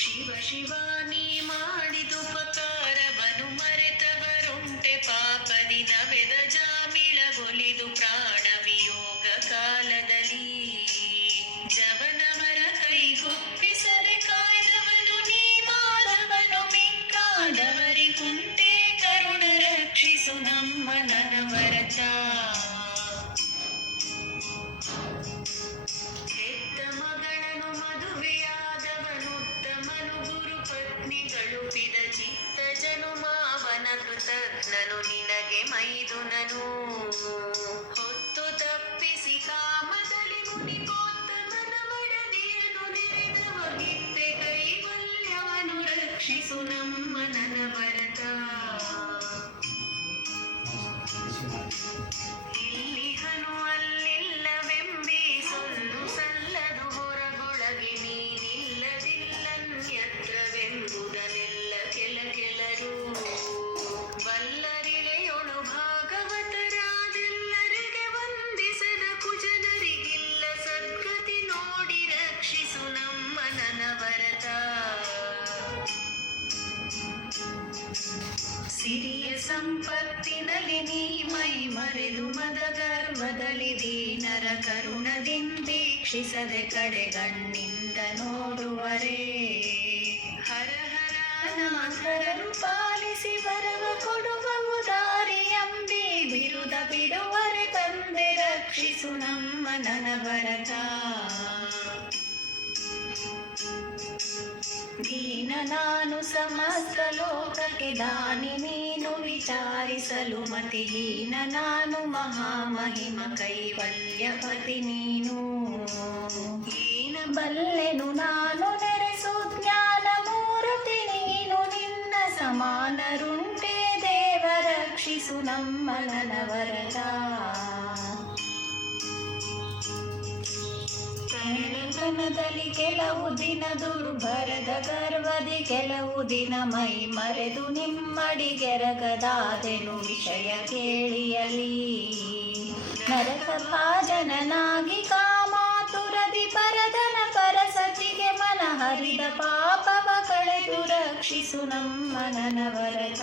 ಶಿವ ಶಿವ ನೀ ಮಾಡಿದುಪಕಾರವನು ಮರೆತವರುಂಟೆ ಪಾಪದಿ ನವೆದ ಜಾಮಿಳಗೊಲಿದು ಪ್ರಾಣ ವಿಯೋಗ ಕಾಲದಲ್ಲಿ ಜವನವರ ಕೈಗೊಪ್ಪಿಸದೆ ಕಾಯ್ದವನು ನೀ ಮಾಧವನು ಮಿಕ್ಕಾದವರಿಗುಂಟೆ ಕರುಣ ರಕ್ಷಿಸು ನಮ್ಮ ನನವರತ ಹೆತ್ತ ಮಗಳನ್ನು ಮದುವೆಯಾದವನುತ್ತಮನು ಗುರು ಪತ್ನಿಗಳುಪಿದ ಚಿತ್ತ ಜನುಮಾವನ ಕೃತಜ್ಞನು ನಿನಗೆ ಮೈದುನನು ಹೊತ್ತು ತಪ್ಪಿಸಿ ಕಾಮದಲ್ಲಿ ಮುನಿಕೋತ್ತಮನ ಮಡದಿಯನು ನೆರೆದವಗಿತ್ತೆ ಕೈವಲ್ಯವನು ರಕ್ಷಿಸು ನಮ್ಮ ನನವರತ ಇಲ್ಲಿಹನು ಅಲ್ಲಿಲ್ಲವೆಂಬಿ ಸೊಲ್ಲು ಸಲ್ಲದು ಹೊರಗೊಳಗೆ ನೀನಿಲ್ಲದಿಲ್ಲನ್ಯತ್ರವೆಂಬುದನೆಲ್ಲ ಕೆಲರು ಬಲ್ಲರಿಳೆಯೊಳು ಭಾಗವತರಾದೆಲ್ಲರಿಗೆ ವಂದಿಸದ ಕುಜನರಿಗಿಲ್ಲ ಸದ್ಗತಿ ನೋಡಿ ರಕ್ಷಿಸು ನಮ್ಮ ನನವರತ ಸಿರಿಯ ಸಂಪತ್ತಿನಲ್ಲಿ ನೀ ಮೈ ಮರೆದು ಮದ ಗರ್ವದಲ್ಲಿ ದೀನರ ಕರುಣದಿಂದೀಕ್ಷಿಸದೆ ಕಡೆಗಣ್ಣಿಂದ ನೋಡುವರೇ ಹರ ಹರ ನಾಥರರು ಪಾಲಿಸಿ ಬರವ ಕೊಡುವ ಉದಾರಿಯಂಬಿ ಬಿರುದ ಬಿಡುವರೆ ತಂದೆ ರಕ್ಷಿಸು ನಮ್ಮ ನನವರತ ದೀನ ನಾನು ಸಮಸ್ತ ಲೋಕಕ್ಕೆ ದಾನಿ ನೀನು ವಿಚಾರಿಸಲು ಮತಿಹೀನ ನಾನು ಮಹಾಮಹಿಮ ಕೈವಲ್ಯಪತಿ ನೀನು ಏನ ಬಲ್ಲೆನು ನಾನು ನೆರೆಸು ಜ್ಞಾನ ಮೂರ್ತಿ ನೀನು ನಿನ್ನ ಸಮಾನರುಂಟೆ ದೇವ ರಕ್ಷಿಸು ನಮ್ಮ ನನವರತ ತನದಲ್ಲಿ ಕೆಲವು ದಿನ ದುರ್ಭರದ ಗರ್ವದಿ ಕೆಲವು ದಿನ ಮೈ ಮರೆದು ನಿಮ್ಮಡಿಗೆರಗದಾದೆನು ವಿಷಯ ಕೇಳಿಯಲಿ ನರಕ ಭಾಜನನಾಗಿ ಕಾಮಾತುರದಿ ಪರದನ ಪರಸತಿಗೆ ಮನ ಹರಿದ ಪಾಪವ ಕಳೆದು ರಕ್ಷಿಸು ನಮ್ಮ ನನವರತ